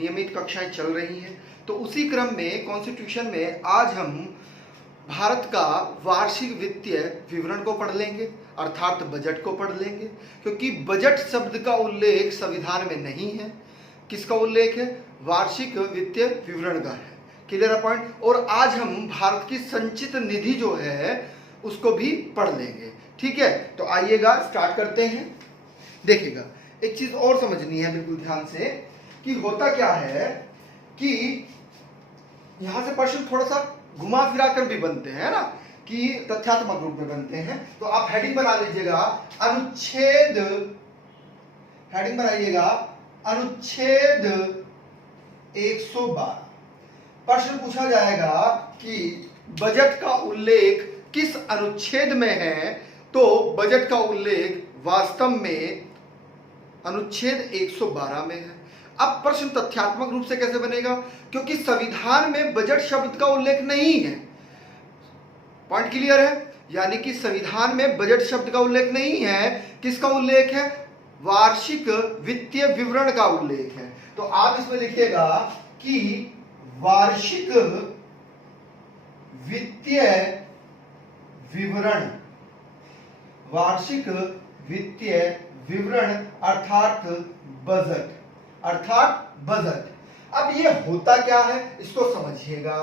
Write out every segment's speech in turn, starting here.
नियमित कक्षाएं चल रही हैं। तो उसी क्रम में कॉन्स्टिट्यूशन में आज हम भारत का वार्षिक वित्तीय विवरण को पढ़ लेंगे, अर्थात बजट को पढ़ लेंगे, क्योंकि बजट शब्द का उल्लेख संविधान में नहीं है। किसका उल्लेख है? वार्षिक वित्तीय विवरण का है। क्लियर है पॉइंट। और आज हम भारत की संचित निधि जो है उसको भी पढ़ लेंगे। ठीक है, तो आइएगा स्टार्ट करते हैं। देखिएगा, एक चीज और समझनी है बिल्कुल ध्यान से कि होता क्या है कि यहां से प्रश्न थोड़ा सा घुमा फिरा कर भी बनते हैं ना, कि तथ्यात्मक रूप में बनते हैं। तो आप हेडिंग बना लीजिएगा अनुच्छेद, हेडिंग बनाइएगा अनुच्छेद 112। प्रश्न पूछा जाएगा कि बजट का उल्लेख किस अनुच्छेद में है, तो बजट का उल्लेख वास्तव में अनुच्छेद 112 में है। अब प्रश्न तथ्यात्मक रूप से कैसे बनेगा? क्योंकि संविधान में बजट शब्द का उल्लेख नहीं है। पॉइंट क्लियर है? यानी कि संविधान में बजट शब्द का उल्लेख नहीं है। किसका उल्लेख है? वार्षिक वित्तीय विवरण का उल्लेख है। तो आप इसमें लिखिएगा कि वार्षिक वित्तीय विवरण, वार्षिक वित्तीय विवरण अर्थात बजट, अर्थात बजट। अब ये होता क्या है इसको समझिएगा।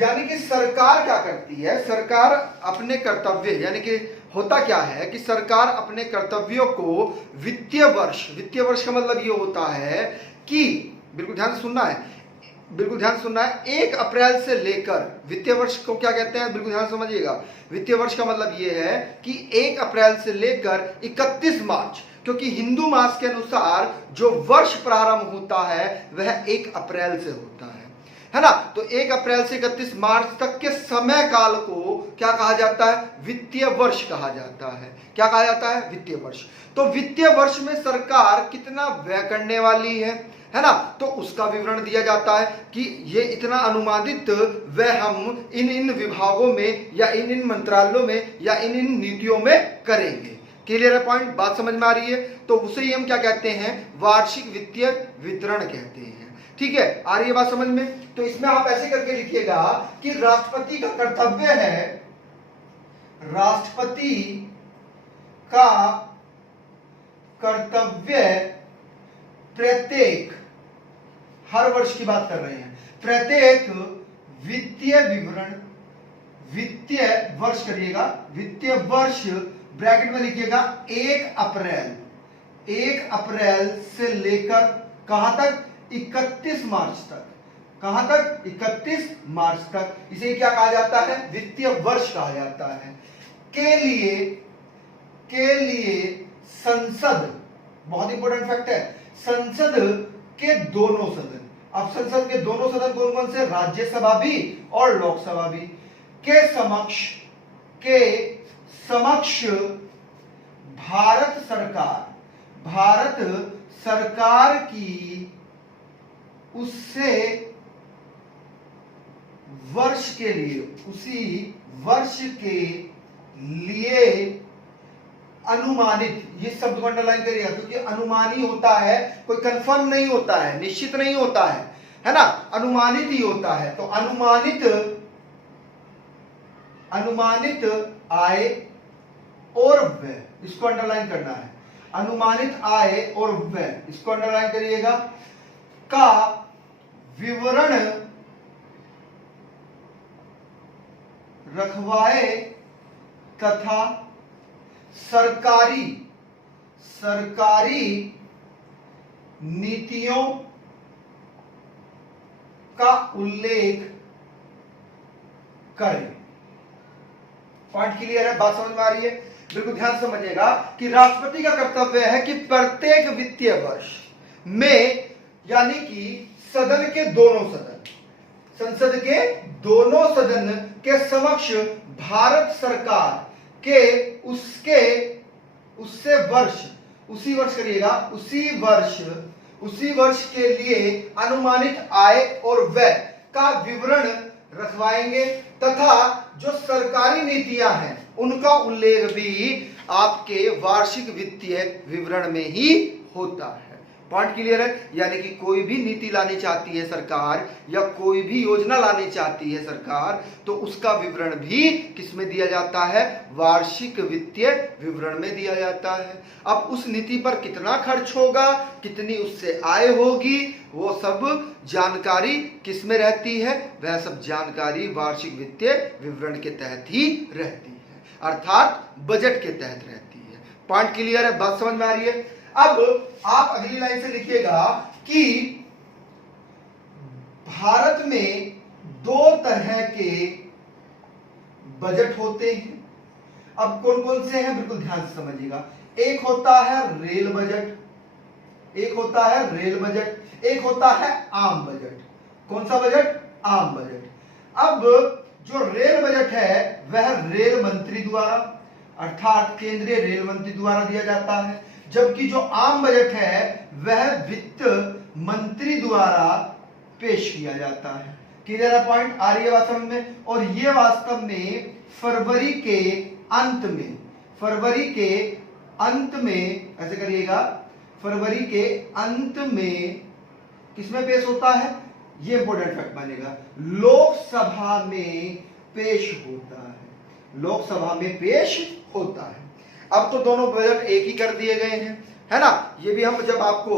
यानी कि सरकार क्या करती है? सरकार अपने कर्तव्य, यानी कि होता क्या है कि सरकार अपने कर्तव्यों को वित्तीय वर्ष का मतलब ये होता है कि, बिल्कुल ध्यान से सुनना है, बिल्कुल ध्यान सुनना है, 1 अप्रैल से लेकर, वित्तीय वर्ष को क्या कहते हैं बिल्कुल ध्यान समझिएगा। वित्तीय वर्ष का मतलब यह है कि 1 अप्रैल से लेकर 31 मार्च, क्योंकि हिंदू मास के अनुसार जो वर्ष प्रारंभ होता है वह 1 अप्रैल से होता है ना। तो 1 अप्रैल से 31 मार्च तक के समय काल को क्या कहा जाता है? वित्तीय वर्ष कहा जाता है। क्या कहा जाता है? वित्तीय वर्ष। तो वित्तीय वर्ष में सरकार कितना व्यय करने वाली है ना, तो उसका विवरण दिया जाता है कि ये इतना अनुमानित वह हम इन विभागों में या इन मंत्रालयों में या इन नीतियों में करेंगे। क्लियर है पॉइंट? बात समझ में आ रही है? तो उसे ही हम क्या कहते हैं? वार्षिक वित्तीय विवरण कहते हैं। ठीक है, आ रही है बात समझ में? तो इसमें आप ऐसे करके लिखिएगा कि राष्ट्रपति का कर्तव्य है, राष्ट्रपति का कर्तव्य प्रत्येक, हर वर्ष की बात कर रहे हैं, प्रत्येक वित्तीय विवरण, वित्तीय वर्ष करिएगा, वित्तीय वर्ष ब्रैकेट में लिखिएगा 1 अप्रैल से लेकर कहां तक? 31 मार्च तक। कहां तक? 31 मार्च तक। इसे क्या कहा जाता है? वित्तीय वर्ष कहा जाता है। के लिए संसद, बहुत इंपॉर्टेंट फैक्ट है, संसद के दोनों सदन, अब संसद के दोनों सदन कौन से? राज्यसभा भी और लोकसभा भी, के समक्ष भारत सरकार की उससे वर्ष के लिए, उसी वर्ष के लिए अनुमानित, ये शब्द को अंडरलाइन करिएगा क्योंकि अनुमानी होता है, कोई कंफर्म नहीं होता है, निश्चित नहीं होता है ना, अनुमानित ही होता है। तो अनुमानित आय और व्यय, इसको अंडरलाइन करना है। अनुमानित आय और व्यय, इसको अंडरलाइन करिएगा, का विवरण रखवाए तथा सरकारी नीतियों का उल्लेख करें। पॉइंट क्लियर है? बात समझ में आ रही है? बिल्कुल ध्यान से समझिएगा कि राष्ट्रपति का कर्तव्य है कि प्रत्येक वित्तीय वर्ष में, यानी कि सदन के दोनों सदन, संसद के दोनों सदन के समक्ष भारत सरकार के उससे वर्ष, उसी वर्ष करिएगा, उसी वर्ष के लिए अनुमानित आय और व्यय का विवरण रखवाएंगे तथा जो सरकारी नीतियां हैं उनका उल्लेख भी आपके वार्षिक वित्तीय विवरण में ही होता है। पॉइंट क्लियर है? यानी कि कोई भी नीति लानी चाहती है सरकार या कोई भी योजना लानी चाहती है सरकार, तो उसका विवरण भी किसमें दिया जाता है? वार्षिक वित्तीय विवरण में दिया जाता है। अब उस नीति पर कितना खर्च होगा, कितनी उससे आय होगी, वो सब जानकारी किसमें रहती है? वह सब जानकारी वार्षिक वित्तीय विवरण के तहत ही रहती है, अर्थात बजट के तहत रहती है। पॉइंट क्लियर है? बात समझ में आ रही है? अब आप अगली लाइन से लिखिएगा कि भारत में दो तरह के बजट होते हैं। अब कौन कौन से हैं, बिल्कुल ध्यान से समझिएगा। एक होता है रेल बजट, एक होता है रेल बजट, एक होता है आम बजट। कौन सा बजट? आम बजट। अब जो रेल बजट है वह रेल मंत्री द्वारा, अर्थात केंद्रीय रेल मंत्री द्वारा दिया जाता है, जबकि जो आम बजट है वह वित्त मंत्री द्वारा पेश किया जाता है। क्लियर है? पॉइंट आ रही है बात समझ में? और ये वास्तव में फरवरी के अंत में, फरवरी के अंत में, ऐसे करिएगा, फरवरी के अंत में किसमें पेश होता है? ये इंपॉर्टेंट फैक्ट मानेगा, लोकसभा में पेश होता है, लोकसभा में पेश होता है। अब तो दोनों बजट एक ही कर दिए गए हैं, है ना? ये भी हम जब आपको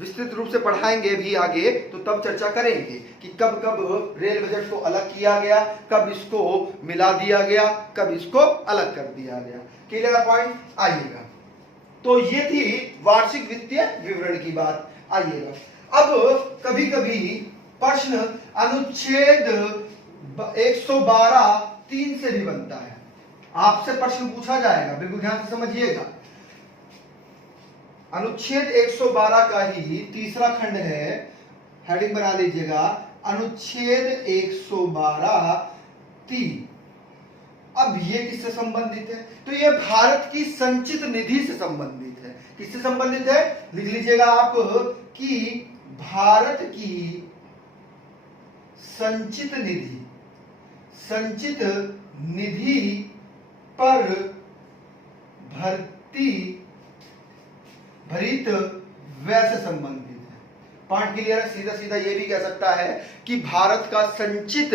विस्तृत रूप से पढ़ाएंगे भी आगे तो तब चर्चा करेंगे कि कब कब रेल बजट को अलग किया गया, कब इसको मिला दिया गया, कब इसको अलग कर दिया गया। Clear point? आइएगा, तो ये थी वार्षिक वित्तीय विवरण की बात। आइएगा, अब कभी कभी प्रश्न अनुच्छेद 112(3) से भी बनता है, आपसे प्रश्न पूछा जाएगा, बिल्कुल ध्यान से समझिएगा। अनुच्छेद 112 का ही तीसरा खंड है, हेडिंग बना लीजिएगा, अनुच्छेद 112(3). अब ये किससे संबंधित है? तो ये भारत की संचित निधि से संबंधित है। किससे संबंधित है? लिख लीजिएगा आप कि भारत की संचित निधि, संचित निधि पर भरित व्यय से संबंधित है। पॉइंट क्लियर है? सीधा सीधा ये भी कह सकता है कि भारत का संचित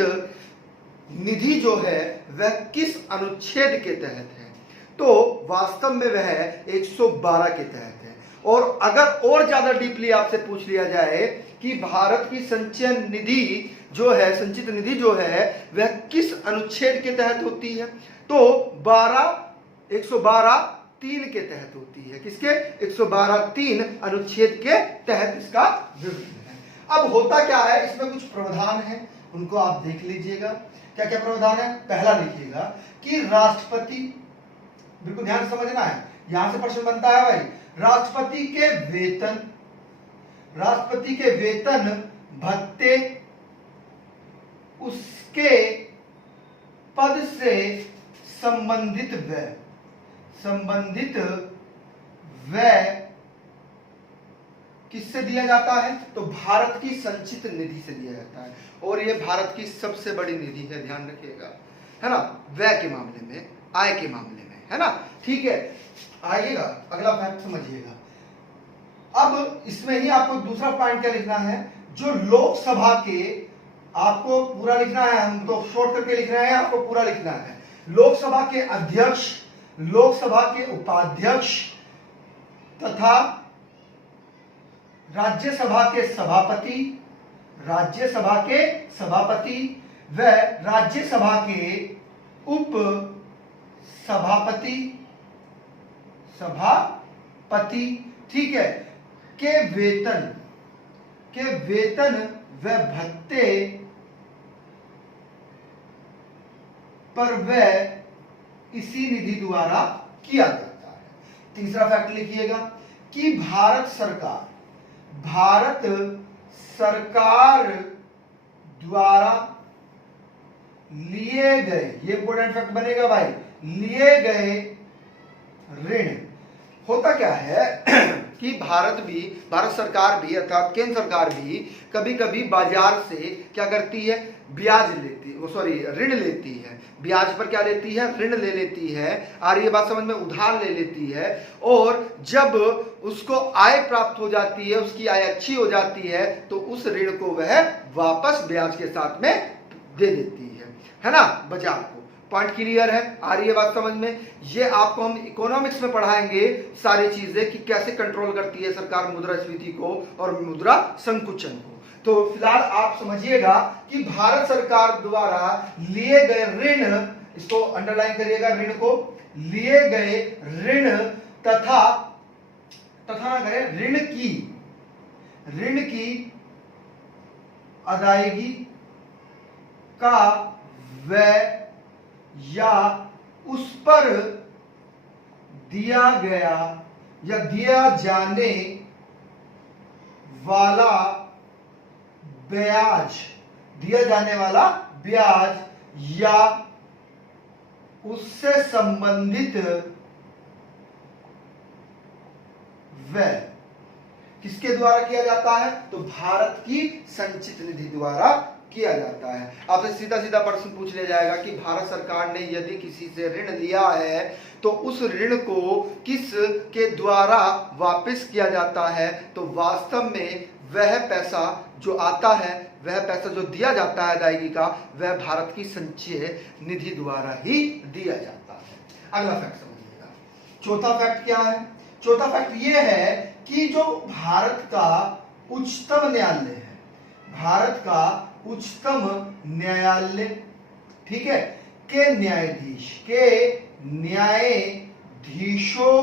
निधि जो है वह किस अनुच्छेद के तहत है? तो वास्तव में वह 112 के तहत है। और अगर और ज्यादा डीपली आपसे पूछ लिया जाए कि भारत की संचय निधि जो है, संचित निधि जो है वह किस अनुच्छेद के तहत होती है, तो 112(3) के तहत होती है। किसके? 112(3) अनुच्छेद के तहत इसका विवरण है। अब होता क्या है, इसमें कुछ प्रावधान है, उनको आप देख लीजिएगा। क्या क्या प्रावधान है? पहला लिखिएगा कि राष्ट्रपति, बिल्कुल ध्यान से समझना है, यहां से प्रश्न बनता है भाई, राष्ट्रपति के वेतन, राष्ट्रपति के वेतन भत्ते उसके पद से संबंधित व्यय, संबंधित व्यय किससे दिया जाता है? तो भारत की संचित निधि से दिया जाता है। और ये भारत की सबसे बड़ी निधि है, ध्यान रखिएगा, है ना? व्यय के मामले में, आय के मामले में, है ना? ठीक है, आइएगा अगला फैक्ट समझिएगा। अब इसमें ही आपको दूसरा पॉइंट क्या लिखना है, जो लोकसभा के, आपको पूरा लिखना है, हम तो शॉर्ट करके लिख रहे हैं, आपको पूरा लिखना है। लोकसभा के अध्यक्ष, लोकसभा के उपाध्यक्ष तथा राज्यसभा के सभापति, राज्यसभा के सभापति व राज्यसभा के उप सभापति, सभापति, ठीक है, के वेतन व भत्ते पर व्यय इसी निधि द्वारा किया जाता है। तीसरा फैक्ट लिखिएगा कि भारत सरकार द्वारा लिए गए, ये इंपॉर्टेंट फैक्ट बनेगा भाई, लिए गए ऋण। होता क्या है कि भारत सरकार भी, अर्थात केंद्र सरकार भी कभी कभी बाजार से क्या करती है, ब्याज लेती, वो सॉरी ऋण लेती है, ब्याज पर क्या लेती है, ऋण ले लेती है। आ रही है बात समझ में, उधार ले लेती है। और जब उसको आय प्राप्त हो जाती है, उसकी आय अच्छी हो जाती है, तो उस ऋण को वह वापस ब्याज के साथ में दे देती है ना, बाजार को। पॉइंट क्लियर है, आ रही है बात समझ में। ये आपको हम इकोनॉमिक्स में पढ़ाएंगे सारी चीजें कि कैसे कंट्रोल करती है सरकार मुद्रास्फीति को और मुद्रा संकुचन को। तो फिलहाल आप समझिएगा कि भारत सरकार द्वारा लिए गए ऋण, इसको अंडरलाइन करिएगा, ऋण को, लिए गए ऋण तथा ना करें, ऋण की अदायगी का व्यय या उस पर दिया गया या दिया जाने वाला ब्याज, या उससे संबंधित व्यय किसके द्वारा किया जाता है, तो भारत की संचित निधि द्वारा किया जाता है। आपसे सीधा सीधा प्रश्न पूछ लिया जाएगा कि भारत सरकार ने यदि किसी से ऋण लिया है तो उस ऋण को किस के द्वारा वापस किया जाता है, तो वास्तव में वह पैसा जो आता है, वह पैसा जो दिया जाता है अदायगी का, वह भारत की संचय निधि द्वारा ही दिया जाता है। अगला फैक्ट समझिएगा। चौथा फैक्ट क्या है, चौथा फैक्ट यह है कि जो भारत का उच्चतम न्यायालय है, भारत का उच्चतम न्यायालय, ठीक है, के न्यायाधीशों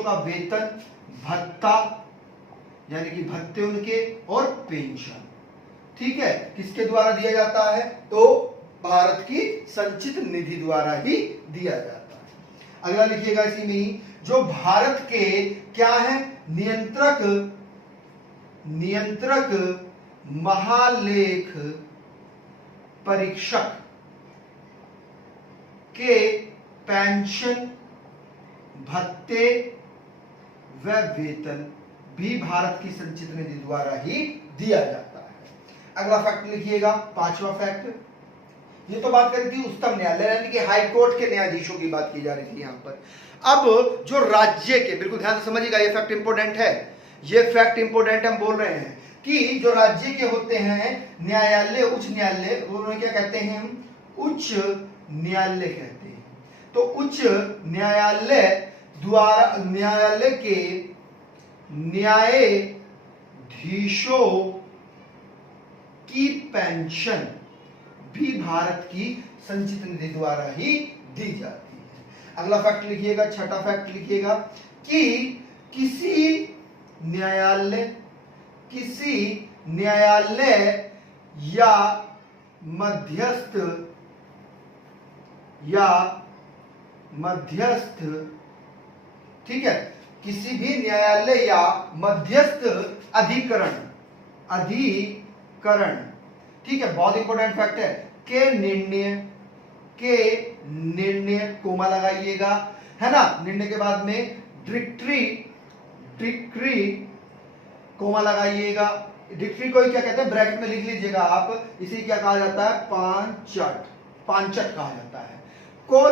का वेतन, भत्ता यानी कि भत्ते उनके और पेंशन, ठीक है, किसके द्वारा दिया जाता है, तो भारत की संचित निधि द्वारा ही दिया जाता है। अगला लिखिएगा इसी में ही, जो भारत के क्या है, नियंत्रक महालेख परीक्षक के पेंशन, भत्ते व वेतन भी भारत की संचित निधि द्वारा ही दिया जाता है। अगला फैक्ट लिखिएगा, पांचवा फैक्ट। ये तो बात करी थी उच्चतम न्यायालय यानी कि हाई कोर्ट के न्यायाधीशों की बात की जा रही थी यहां पर। अब जो राज्य के, बिल्कुल ध्यान से समझिएगा, ये फैक्ट इंपोर्टेंट है, ये फैक्ट इंपोर्टेंट हम बोल रहे हैं कि जो राज्य के होते हैं न्यायालय, उच्च न्यायालय, उन्हें क्या कहते हैं, हम उच्च न्यायालय कहते हैं। तो उच्च न्यायालय द्वारा, न्यायालय के न्यायाधीशों की पेंशन भी भारत की संचित निधि द्वारा ही दी जाती है। अगला फैक्ट लिखिएगा, छठा फैक्ट लिखिएगा कि किसी न्यायालय या मध्यस्थ, ठीक है, किसी भी न्यायालय या मध्यस्थ अधिकरण, ठीक है, बहुत इंपॉर्टेंट फैक्ट है, के निर्णय कोमा लगाइएगा, है ना, निर्णय के बाद में डिक्री कोमा लगाइएगा। डिक्री को क्या कहते हैं, ब्रैकेट में लिख लीजिएगा आप, इसे क्या कहा जाता है, पांचट कहा जाता है। को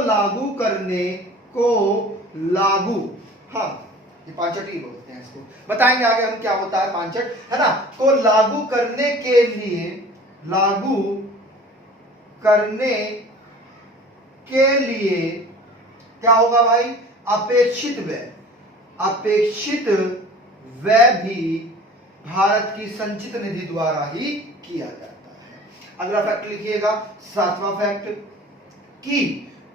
लागू, हाँ, ये पांचट ही बोलते हैं इसको, बताएंगे आगे हम क्या होता है पांचट, है ना। को लागू करने के लिए क्या होगा भाई, अपेक्षित व्यय भी भारत की संचित निधि द्वारा ही किया जाता है। अगला फैक्ट लिखिएगा, सातवां फैक्ट, कि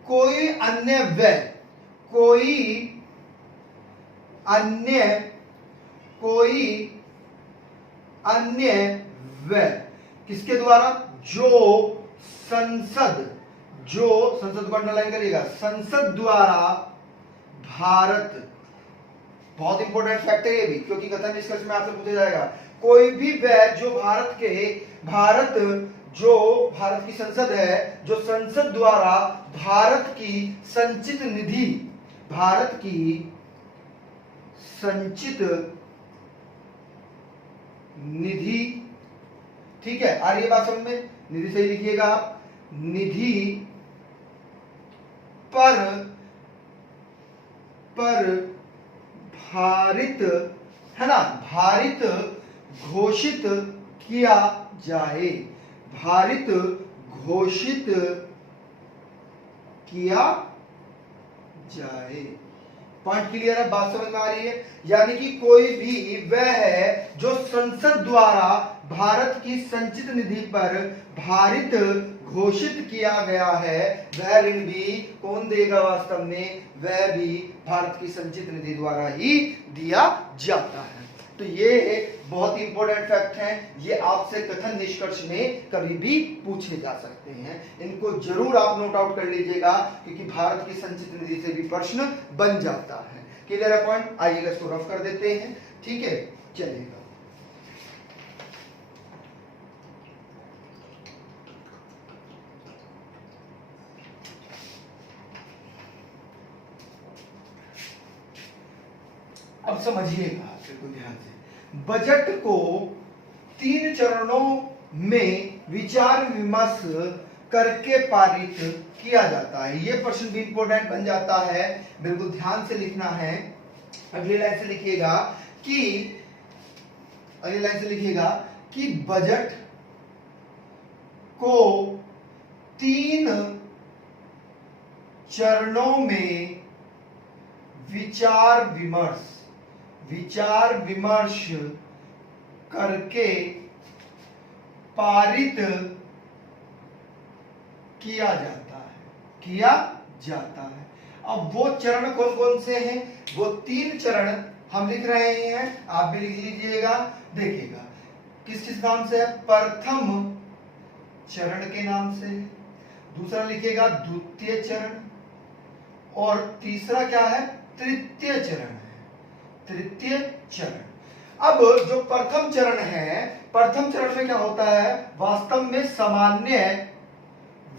कोई अन्य व्यय किसके द्वारा, जो संसद को अंडरलाइन करिएगा, संसद द्वारा भारत, बहुत इंपॉर्टेंट फैक्ट है ये भी, क्योंकि कथन निष्कर्ष में आपसे पूछा जाएगा, कोई भी व्यय जो भारत की संसद है, जो संसद द्वारा भारत की संचित निधि ठीक है, आ रही है बात समझ में? निधि सही लिखिएगा आप, निधि पर भारित, है ना, भारित घोषित किया जाए, भारित घोषित किया जाए। पॉइंट क्लियर है, बात समझ में आ रही है? यानी कि कोई भी वह है जो संसद द्वारा भारत की संचित निधि पर भारित घोषित किया गया है, वह ऋण भी कौन देगा वास्तव में? वह भी भारत की संचित निधि द्वारा ही दिया जाता है। तो ये बहुत ही इंपॉर्टेंट फैक्ट हैं, ये आपसे कथन निष्कर्ष में कभी भी पूछे जा सकते हैं। इनको जरूर आप नोट आउट कर लीजिएगा, क्योंकि भारत की संचित निधि से भी प्रश्न बन जाता है। क्लियर है पॉइंट? आइएगा इसको रफ कर देते हैं, ठीक है, चलिएगा। अब समझिएगा बिल्कुल ध्यान से, बजट को 3 चरणों में विचार विमर्श करके पारित किया जाता है। यह प्रश्न भी इंपॉर्टेंट बन जाता है, बिल्कुल ध्यान से लिखना है। अगली लाइन से लिखिएगा कि बजट को 3 चरणों में विचार विमर्श करके पारित किया जाता है। अब वो चरण कौन कौन से हैं? वो 3 चरण हम लिख रहे हैं, आप भी लिख लीजिएगा। देखिएगा किस किस नाम से है? प्रथम चरण के नाम से, दूसरा लिखिएगा द्वितीय चरण, और तीसरा क्या है? तृतीय चरण है, तृतीय चरण। अब जो प्रथम चरण है, प्रथम चरण में क्या होता है? वास्तव में सामान्य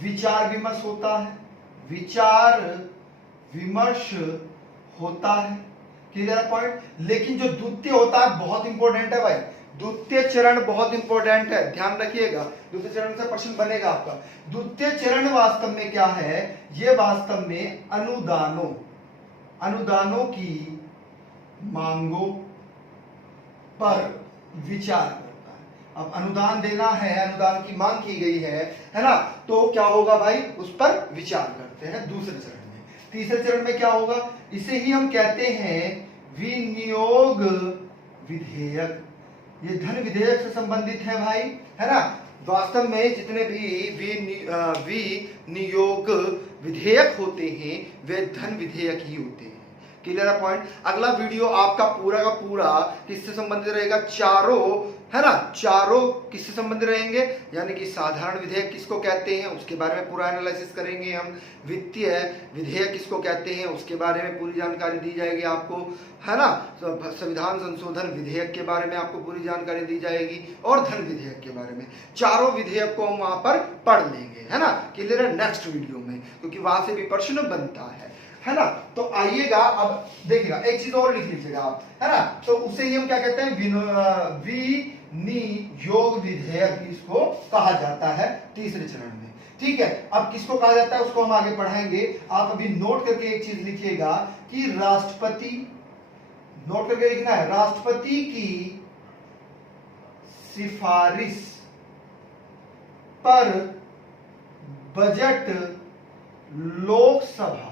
विचार विमर्श होता है, विचार विमर्श होता है। Clear point? लेकिन जो द्वितीय होता है बहुत इंपॉर्टेंट है भाई, द्वितीय चरण बहुत इंपॉर्टेंट है, ध्यान रखिएगा। द्वितीय चरण से प्रश्न बनेगा आपका। द्वितीय चरण वास्तव में क्या है? ये वास्तव में अनुदानों की मांगों पर विचार करता है। अब अनुदान देना है, अनुदान की मांग की गई है ना, तो क्या होगा भाई? उस पर विचार करते हैं दूसरे चरण में। तीसरे चरण में क्या होगा? इसे ही हम कहते हैं विनियोग विधेयक। ये धन विधेयक से संबंधित है भाई, है ना। वास्तव में जितने भी विनियोग विधेयक होते हैं वे धन विधेयक ही होते हैं। क्लियर है पॉइंट? अगला वीडियो आपका पूरा का पूरा किससे संबंधित रहेगा? चारों, है ना, चारों किससे संबंधित रहेंगे? यानी कि साधारण विधेयक किसको कहते हैं उसके बारे में पूरा एनालिसिस करेंगे हम। वित्तीय विधेयक किसको कहते हैं उसके बारे में पूरी जानकारी दी जाएगी आपको, है ना। संविधान संशोधन विधेयक के बारे में आपको पूरी जानकारी दी जाएगी, और धन विधेयक के बारे में। चारों विधेयक को हम वहां पर पढ़ लेंगे, है ना। क्लियर है? नेक्स्ट वीडियो में, क्योंकि वहां से भी प्रश्न बनता है ना। तो आइएगा, अब देखिएगा एक चीज और लिख लीजिएगा आप, है ना। तो उसे ही हम क्या कहते हैं? विनियोग विधेयक इसको कहा जाता है तीसरे चरण में। ठीक है, अब किसको कहा जाता है उसको हम आगे पढ़ाएंगे। आप अभी नोट करके एक चीज लिखिएगा कि राष्ट्रपति, नोट करके लिखना है, राष्ट्रपति की सिफारिश पर बजट लोकसभा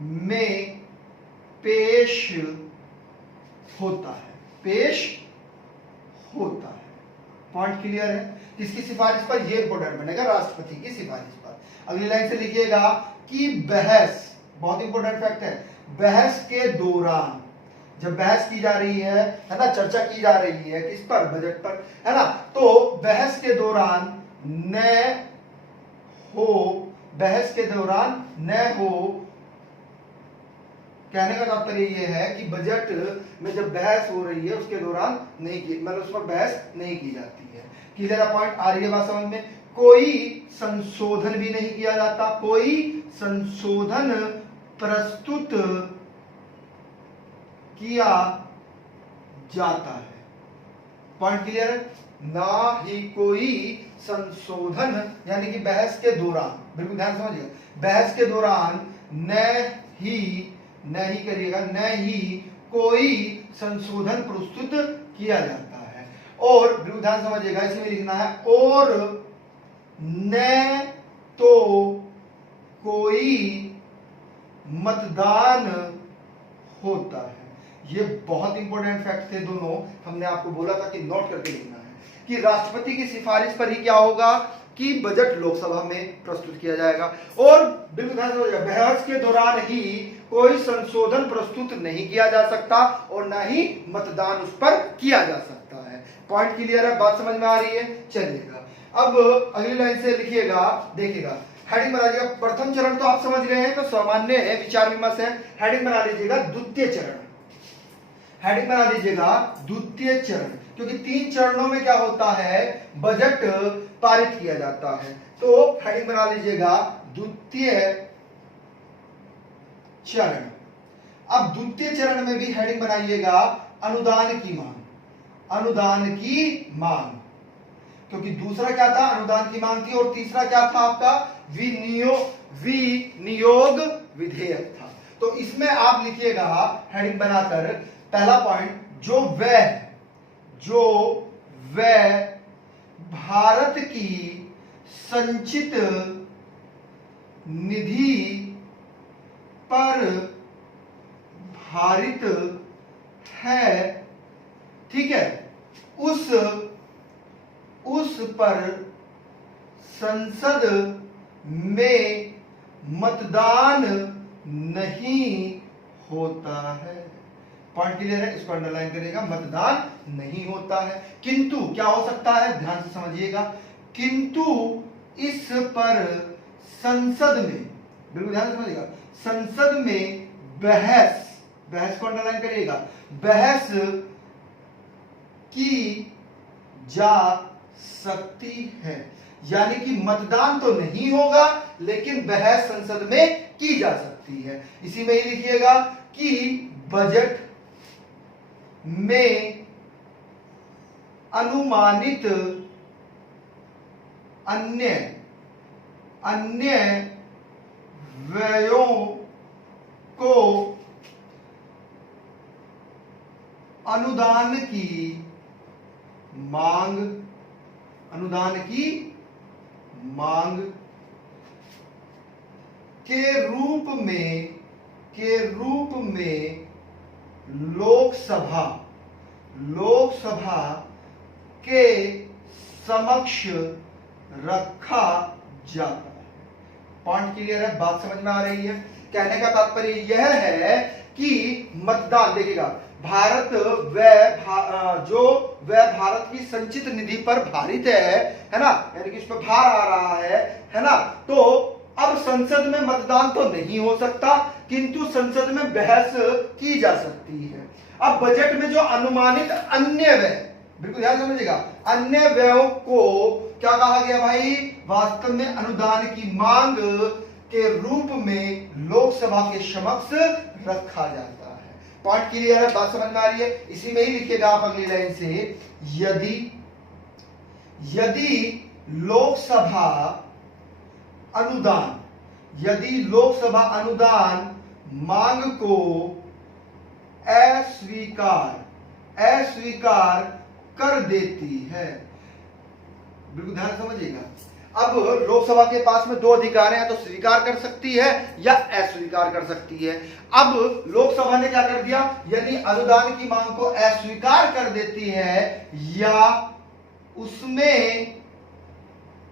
में पेश होता है, पॉइंट क्लियर है? किसकी सिफारिश पर? ये इंपॉर्टेंट बनेगा, राष्ट्रपति की सिफारिश पर। अगली लाइन से लिखिएगा कि बहस, बहुत इंपॉर्टेंट फैक्ट है, बहस के दौरान, जब बहस की जा रही है ना, चर्चा की जा रही है किस पर? बजट पर, है ना। तो बहस के दौरान न हो, कहने का तात्पर्य यह है कि बजट में जब बहस हो रही है उसके दौरान नहीं की, मतलब उस पर बहस नहीं की जाती है। Clear point? आ रही है बात समझ में? कोई संशोधन भी नहीं किया जाता, कोई संशोधन प्रस्तुत किया जाता है। पॉइंट क्लियर है? ना ही कोई संशोधन, यानी कि बहस के दौरान, बिल्कुल ध्यान समझिए, बहस के दौरान न ही करिएगा, न ही कोई संशोधन प्रस्तुत किया जाता है। और बिल्कुल ध्यान समझिएगा, इसमें लिखना है और न तो कोई मतदान होता है। ये बहुत इंपॉर्टेंट फैक्ट थे दोनों, हमने आपको बोला था कि नोट करके लिखना है कि राष्ट्रपति की सिफारिश पर ही क्या होगा कि बजट लोकसभा में प्रस्तुत किया जाएगा। और बिल्कुल ध्यान से बहस के दौरान ही कोई संशोधन प्रस्तुत नहीं किया जा सकता और ना ही मतदान उस पर किया जा सकता है। पॉइंट क्लियर है, बात समझ में आ रही है? चलिएगा अब अगली लाइन से लिखिएगा, देखिएगा हेडिंग बना लीजिएगा। प्रथम चरण तो आप समझ गए हैं, तो सामान्य है, विचार विमर्श है। हेडिंग बना लीजिएगा द्वितीय चरण, हेडिंग बना लीजिएगा द्वितीय चरण, क्योंकि 3 चरणों में क्या होता है, बजट पारित किया जाता है। तो हेडिंग बना लीजिएगा द्वितीय चरण। अब द्वितीय चरण में भी हेडिंग बनाइएगा अनुदान की मांग, अनुदान की मांग, क्योंकि दूसरा क्या था, अनुदान की मांग थी, और तीसरा क्या था आपका, विनियोग विधेयक था। तो इसमें आप लिखिएगा हेडिंग बनाकर, पहला पॉइंट, जो वह भारत की संचित निधि पर भारित है, ठीक है, उस पर संसद में मतदान नहीं होता है। पॉइंट क्लियर है, इसको अंडरलाइन करिएगा, मतदान नहीं होता है। किंतु क्या हो सकता है, ध्यान से समझिएगा, किंतु इस पर संसद में, बिल्कुल ध्यान से समझिएगा, संसद में बहस को अंडरलाइन करिएगा, बहस की जा सकती है। यानी कि मतदान तो नहीं होगा लेकिन बहस संसद में की जा सकती है। इसी में ही लिखिएगा कि बजट में अनुमानित अन्य व्ययों को अनुदान की मांग के रूप में लोकसभा के समक्ष रखा जाता है। पॉइंट क्लियर है, बात समझ में आ रही है? कहने का तात्पर्य यह है कि मतदान, देखिएगा, भारत भारत की संचित निधि पर भारित है ना, यानी कि इस पर भार आ रहा है ना, तो अब संसद में मतदान तो नहीं हो सकता किंतु संसद में बहस की जा सकती है। अब बजट में जो अनुमानित अन्य व्यय, बिल्कुल ध्यान समझिएगा, अन्य व्ययों को क्या कहा गया भाई, वास्तव में अनुदान की मांग के रूप में लोकसभा के समक्ष रखा जाता है। पॉइंट क्लियर है, बात समझ में आ रही है? इसी में ही लिखिएगा आप अगली लाइन से, यदि लोकसभा अनुदान मांग को अस्वीकार कर देती है, बिल्कुल ध्यान समझिएगा। अब लोकसभा के पास में 2 अधिकार हैं, तो स्वीकार कर सकती है या अस्वीकार कर सकती है। अब लोकसभा ने क्या कर दिया, यदि अनुदान की मांग को अस्वीकार कर देती है या उसमें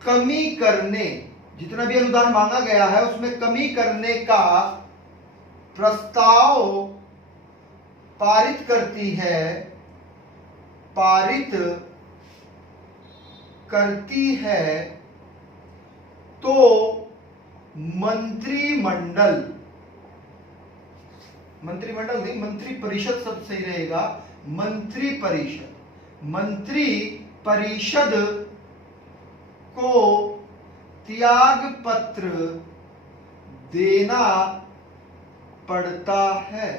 कमी करने, जितना भी अनुदान मांगा गया है उसमें कमी करने का प्रस्ताव पारित करती है तो मंत्रिमंडल नहीं, मंत्री परिषद शब्द सही रहेगा, मंत्री परिषद को त्याग पत्र देना पड़ता है।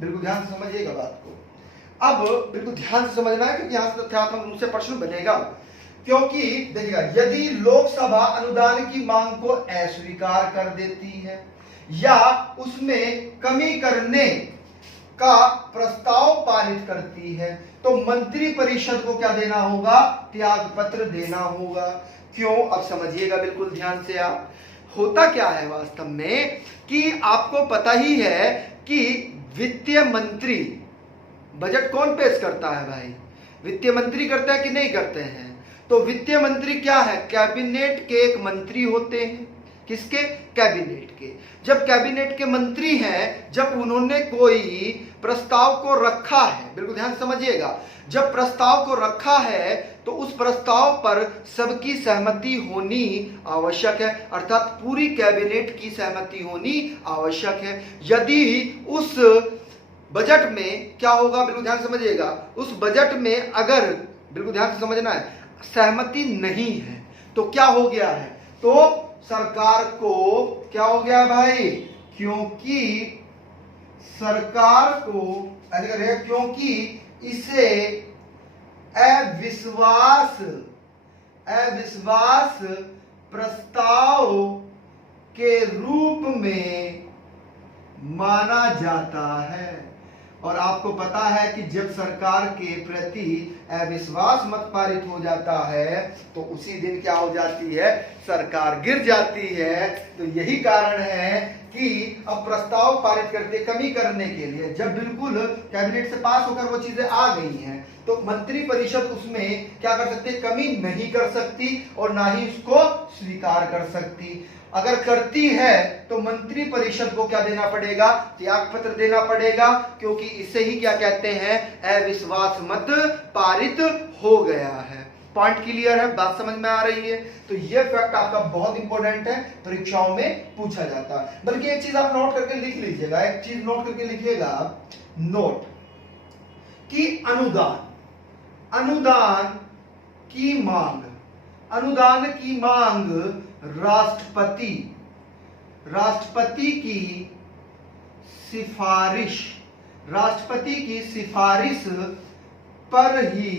बिल्कुल ध्यान से समझिएगा बात को। अब बिल्कुल ध्यान से समझना है क्योंकि यहां से तथ्यात्मक रूप से प्रश्न बनेगा। क्योंकि देखिएगा, यदि लोकसभा अनुदान की मांग को अस्वीकार कर देती है या उसमें कमी करने का प्रस्ताव पारित करती है तो मंत्री परिषद को क्या देना होगा? त्याग पत्र देना होगा। क्यों? अब समझिएगा बिल्कुल ध्यान से आप। होता क्या है वास्तव में कि आपको पता ही है कि वित्तीय मंत्री, बजट कौन पेश करता है भाई? वित्तीय मंत्री करते हैं कि नहीं करते हैं? तो वित्तीय मंत्री क्या है? कैबिनेट के एक मंत्री होते हैं। किसके? कैबिनेट के। जब कैबिनेट के मंत्री हैं, जब उन्होंने कोई प्रस्ताव को रखा है, बिल्कुल ध्यान समझिएगा, जब प्रस्ताव को रखा है तो उस प्रस्ताव पर सबकी सहमति होनी आवश्यक है, अर्थात पूरी कैबिनेट की सहमति होनी आवश्यक है। यदि उस बजट में क्या होगा, बिल्कुल ध्यान समझिएगा, उस बजट में अगर, बिल्कुल ध्यान से समझना है, सहमति नहीं है तो क्या हो गया है? तो सरकार को क्या हो गया भाई? क्योंकि सरकार को ऐसे करेगा, क्योंकि इसे अविश्वास प्रस्ताव के रूप में माना जाता है। और आपको पता है कि जब सरकार के प्रति अविश्वास मत पारित हो जाता है तो उसी दिन क्या हो जाती है? सरकार गिर जाती है। तो यही कारण है कि अब प्रस्ताव पारित करते कमी करने के लिए, जब बिल्कुल कैबिनेट से पास होकर वो चीजें आ गई हैं तो मंत्री परिषद उसमें क्या कर सकते? कमी नहीं कर सकती और ना ही उसको स्वीकार कर सकती। अगर करती है तो मंत्री परिषद को क्या देना पड़ेगा? त्याग पत्र देना पड़ेगा, क्योंकि इसे ही क्या कहते हैं? अविश्वास मत पारित हो गया है। पॉइंट क्लियर है? बात समझ में आ रही है? तो यह फैक्ट आपका बहुत इंपॉर्टेंट है, परीक्षाओं में पूछा जाता है। बल्कि एक चीज आप नोट करके लिख लीजिएगा, एक चीज नोट करके लिखिएगा, नोट कि अनुदान की मांग राष्ट्रपति की सिफारिश पर ही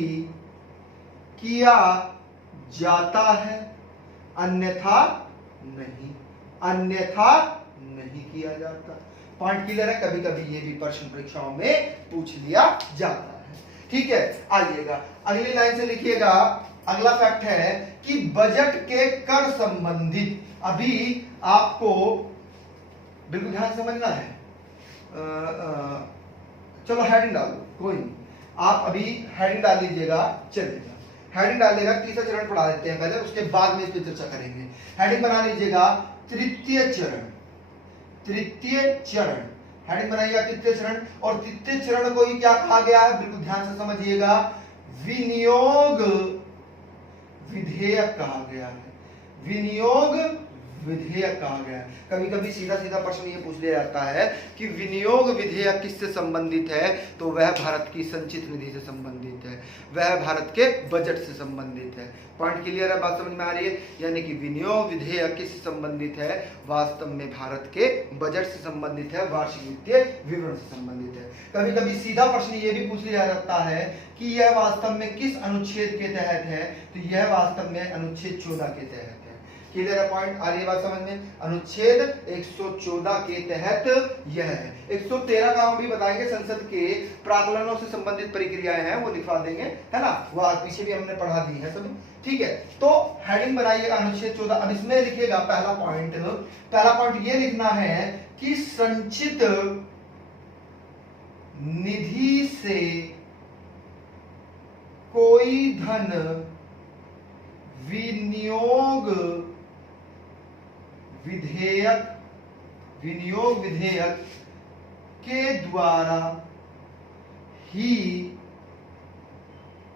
किया जाता है, अन्यथा नहीं किया जाता। पॉइंट क्लियर है? कभी कभी ये भी प्रश्न परीक्षाओं में पूछ लिया जाता है। ठीक है, आइएगा अगली लाइन से लिखिएगा। अगला फैक्ट है कि बजट के कर संबंधित, अभी आपको बिल्कुल ध्यान समझना है। चलो हेडिंग डाल दो, कोई नहीं, आप अभी हेडिंग डाल लीजिएगा, चलेगा। हेडिंग डालेगा, तीसरा चरण पढ़ा देते हैं पहले, उसके बाद में इस पर चर्चा करेंगे। हेडिंग बना लीजिएगा तृतीय चरण। हेडिंग बनाइएगा तृतीय चरण, और तृतीय चरण को ही क्या कहा गया है? बिल्कुल ध्यान से समझिएगा, विनियोग विधेयक कहा गया है। विनियोग विधेयक कहा गया है। कभी कभी सीधा प्रश्न ये पूछ लिया जाता है कि विनियोग विधेयक किससे संबंधित है? तो वह भारत की संचित निधि से संबंधित है, वह भारत के बजट से संबंधित है। पॉइंट क्लियर है? बात समझ में आ रही है? यानी कि विनियोग विधेयक किससे संबंधित है? वास्तव में भारत के बजट से संबंधित है, वार्षिक वित्तीय विवरण से संबंधित है। कभी कभी सीधा प्रश्न ये भी पूछ लिया जाता है कि यह वास्तव में किस अनुच्छेद के तहत है? तो यह वास्तव में अनुच्छेद 14 के तहत है। क्लियर है? पॉइंट आ रही है बात समझ में? अनुच्छेद 114 के तहत यह है। 113 का हम भी बताएंगे, संसद के प्राकलनों से संबंधित प्रक्रियाएं हैं, वो लिखवा देंगे, है ना? वो पीछे भी हमने पढ़ा दी है सभी। ठीक है, तो हेडिंग बनाइएगा अनुच्छेद 14। अब इसमें लिखिएगा पहला पॉइंट ये लिखना है कि संचित निधि से कोई धन विनियोग विधेयक के द्वारा ही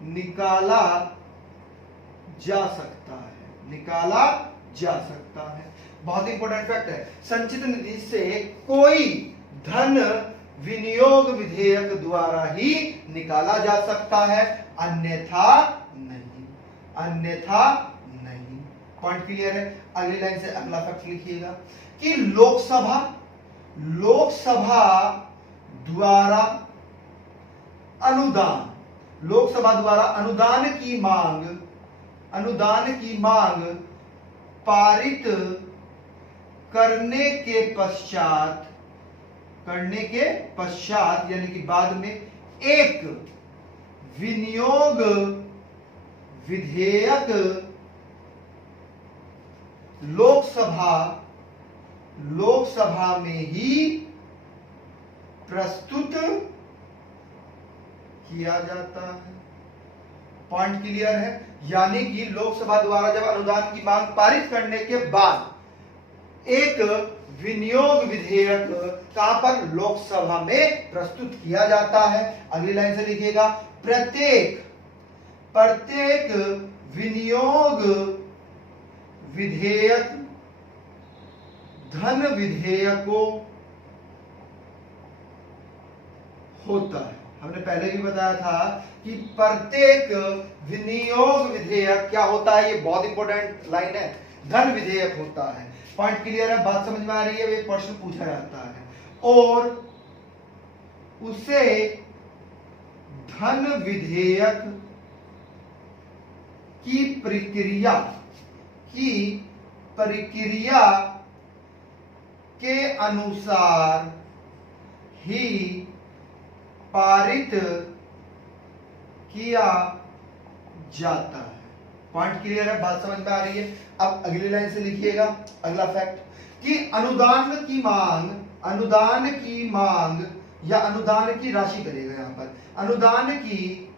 निकाला जा सकता है। बहुत इंपॉर्टेंट फैक्ट है। संचित निधि से कोई धन विनियोग विधेयक द्वारा ही निकाला जा सकता है, अन्यथा नहीं। पॉइंट क्लियर है? अगली लाइन से अगला फैक्ट लिखिएगा कि लोकसभा द्वारा अनुदान, लोकसभा द्वारा अनुदान की मांग पारित करने के पश्चात यानी कि बाद में एक विनियोग विधेयक लोकसभा में ही प्रस्तुत किया जाता है। पॉइंट क्लियर है? यानी कि लोकसभा द्वारा जब अनुदान की मांग पारित करने के बाद एक विनियोग विधेयक कहां पर? लोकसभा में प्रस्तुत किया जाता है। अगली लाइन से लिखिएगा, प्रत्येक विनियोग विधेयक धन विधेयकों होता है। हमने पहले भी बताया था कि प्रत्येक विनियोग विधेयक क्या होता है? ये बहुत इंपॉर्टेंट लाइन है, धन विधेयक होता है। पॉइंट क्लियर है? बात समझ में आ रही है? ये प्रश्न पूछा जाता है और उसे धन विधेयक की प्रक्रिया के अनुसार ही पारित किया जाता है। पॉइंट क्लियर है? बात समझ में आ रही है? अब अगली लाइन से लिखिएगा अगला फैक्ट कि अनुदान की मांग या अनुदान की राशि करेगा यहां पर, अनुदान की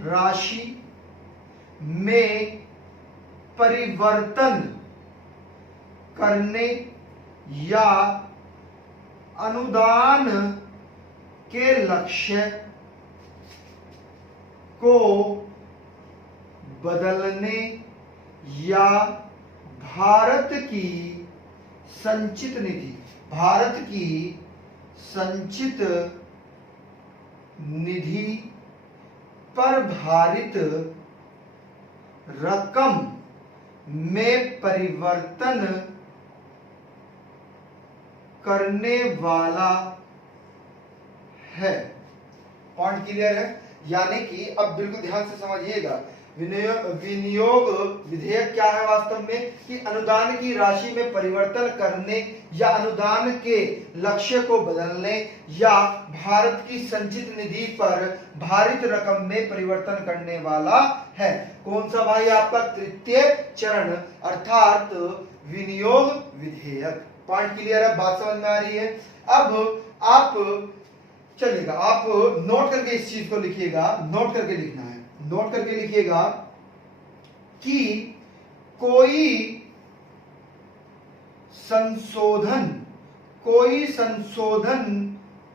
राशि में परिवर्तन करने या अनुदान के लक्ष्य को बदलने या भारत की संचित निधि पर भारित रकम में परिवर्तन करने वाला है। पॉइंट क्लियर है? यानी कि अब बिल्कुल ध्यान से समझिएगा, विनियोग विधेयक क्या है वास्तव में? कि अनुदान की राशि में परिवर्तन करने या अनुदान के लक्ष्य को बदलने या भारत की संचित निधि पर भारित रकम में परिवर्तन करने वाला है। कौन सा भाई? आपका तृतीय चरण अर्थात विनियोग विधेयक। पॉइंट क्लियर है? बात समझ में आ रही है? अब आप चलिएगा, आप नोट करके इस चीज को लिखिएगा, नोट करके लिखना है, नोट करके लिखिएगा कि कोई संशोधन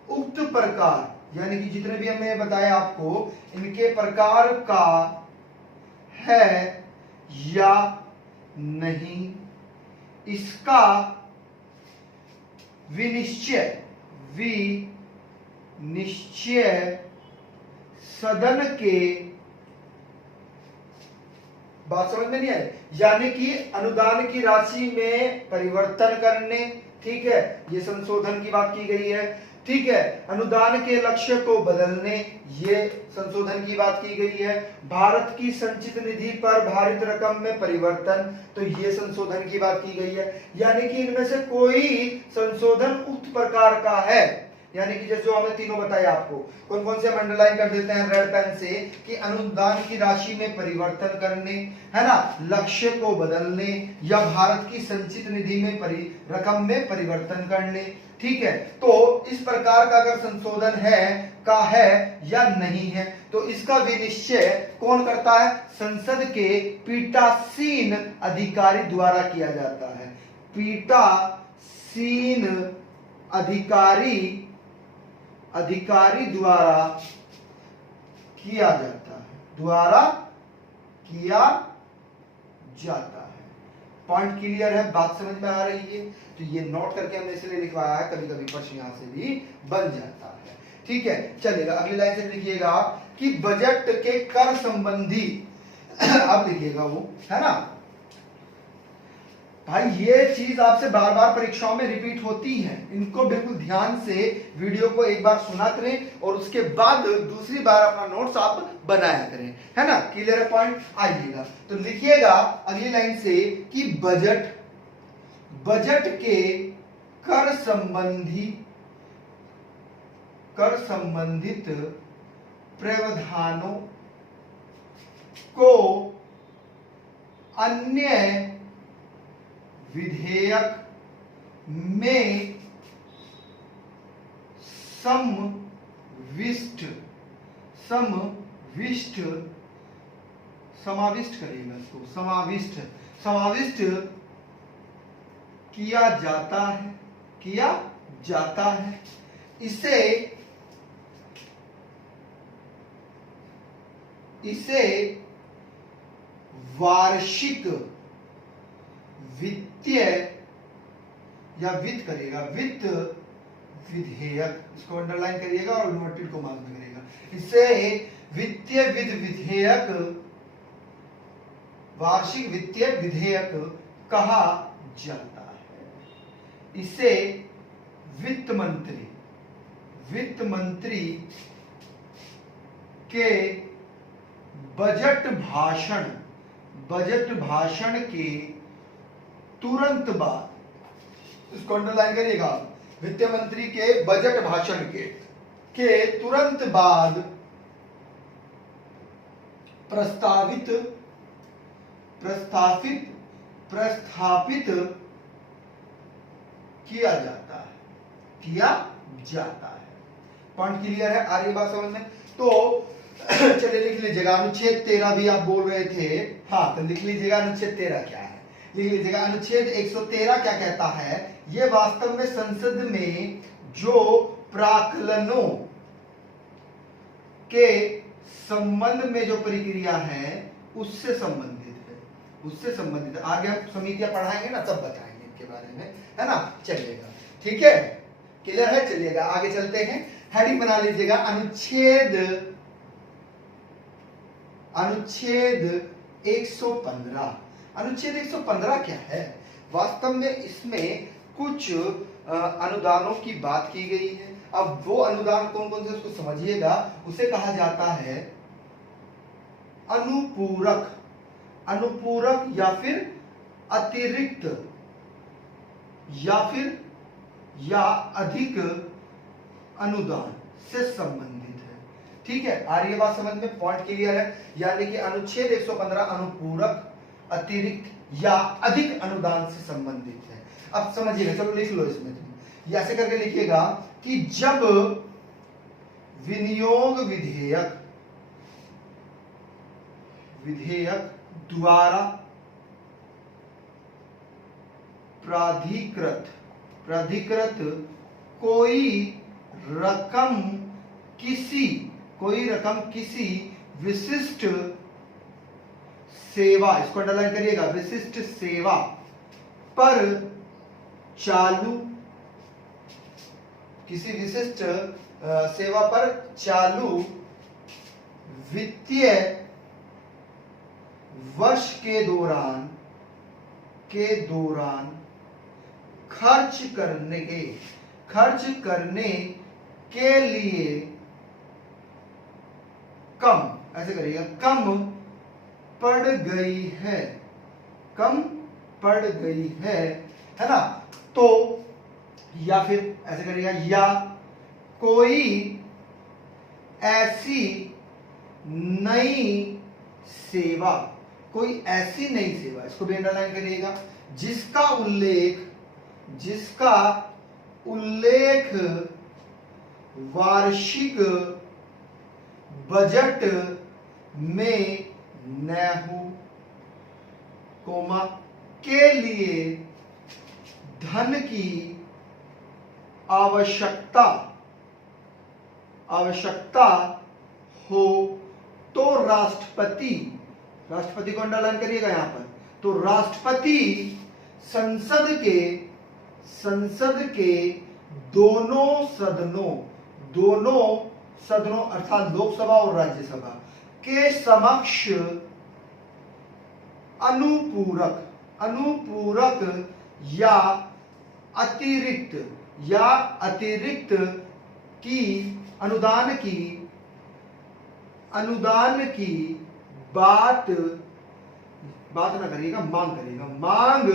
उक्त प्रकार यानी कि जितने भी हमने बताए आपको इनके प्रकार का है या नहीं, इसका निश्चय सदन के, बात समझ में नहीं आई? यानी कि अनुदान की राशि में परिवर्तन करने, ठीक है, ये संशोधन की बात की गई है, ठीक है, अनुदान के लक्ष्य को बदलने, ये संशोधन की बात की गई है, भारत की संचित निधि पर भारित रकम में परिवर्तन, तो ये संशोधन की बात की गई है। यानी कि इनमें से कोई संशोधन उक्त प्रकार का है, यानी कि जैसे जो हमने तीनों बताए आपको, कौन कौन से हम अंडरलाइन कर देते हैं रेड पेन से, कि अनुदान की राशि में परिवर्तन करने, है ना, लक्ष्य को बदलने या भारत की संचित निधि में रकम में परिवर्तन करने, ठीक है। तो इस प्रकार का अगर संशोधन है या नहीं है, तो इसका विनिश्चय कौन करता है? संसद के पीठासीन अधिकारी द्वारा किया जाता है। पीठासीन अधिकारी द्वारा किया जाता है। पॉइंट क्लियर है? बात समझ में आ रही है? तो ये नोट करके हमने इसलिए लिखवाया है, कभी कभी प्रश्न यहां से भी बन जाता है, ठीक है। चलेगा, अगली लाइन से लिखिएगा कि बजट के कर संबंधी अब लिखिएगा वो, है ना, भाई ये चीज आपसे बार बार परीक्षाओं में रिपीट होती है, इनको बिल्कुल ध्यान से वीडियो को एक बार सुना करें और उसके बाद दूसरी बार अपना नोट्स आप बनाया करें, है ना। क्लियर है पॉइंट। आइएगा तो लिखिएगा अगली लाइन से कि बजट के कर संबंधित प्रावधानों को अन्य विधेयक में समाविष्ट करेगा, इसको समाविष्ट किया जाता है। इसे वार्षिक वित्तीय या वित्त विधेयक, इसको अंडरलाइन करिएगा और इन्वर्टेड कोमास में करिएगा। इसे वित्तीय विधेयक, वार्षिक वित्तीय विधेयक कहा जाता है। इसे वित्त मंत्री के बजट भाषण के तुरंत बाद, इसको अंडरलाइन करिएगा, वित्त मंत्री के बजट भाषण के तुरंत बाद प्रस्तावित किया जाता है। पॉइंट क्लियर है? आ रही बात समझ में? तो चलिए लिख लीजिएगा, अनुच्छेद 13 भी आप बोल रहे थे, हाँ तो लिख लीजिएगा अनुच्छेद 13 क्या है, लिख लीजिएगा अनुच्छेद 113 क्या कहता है। ये वास्तव में संसद में जो प्राक्कलनों के संबंध में जो प्रक्रिया है उससे संबंधित है। आगे हम समितियां पढ़ाएंगे ना, तब बताएंगे इनके बारे में, है ना। चलिएगा, ठीक है, क्लियर है। चलिएगा आगे चलते हैं। हेडिंग बना लीजिएगा अनुच्छेद 115। अनुच्छेद 115 क्या है? वास्तव में इसमें कुछ अनुदानों की बात की गई है। अब वो अनुदान कौन कौन से, उसको समझिएगा। उसे कहा जाता है अनुपूरक या फिर अतिरिक्त या अधिक अनुदान से संबंधित है। ठीक है, आ रही है बात समझ में? पॉइंट क्लियर है। यानी कि अनुच्छेद 115 अनुपूरक, अतिरिक्त या अधिक अनुदान से संबंधित है। अब समझिएगा, चलो लिख लो इसमें, तुम ऐसे करके लिखिएगा कि जब विनियोग विधेयक द्वारा प्राधिकृत कोई रकम किसी विशिष्ट सेवा, इसको अंडरलाइन करिएगा, विशिष्ट सेवा पर चालू वित्तीय वर्ष के दौरान खर्च करने के लिए कम, ऐसे करिएगा, कम पड़ गई है ना। तो या फिर ऐसे करिएगा, या कोई ऐसी नई सेवा, इसको भी अंडरलाइन करिएगा, जिसका उल्लेख वार्षिक बजट में न हो, के लिए धन की आवश्यकता हो तो राष्ट्रपति को अंडरलाइन करिएगा यहां पर। तो राष्ट्रपति संसद के दोनों सदनों अर्थात लोकसभा और राज्यसभा के समक्ष अनुपूरक या अतिरिक्त की अनुदान की बात ना करिएगा, मांग करिएगा, मांग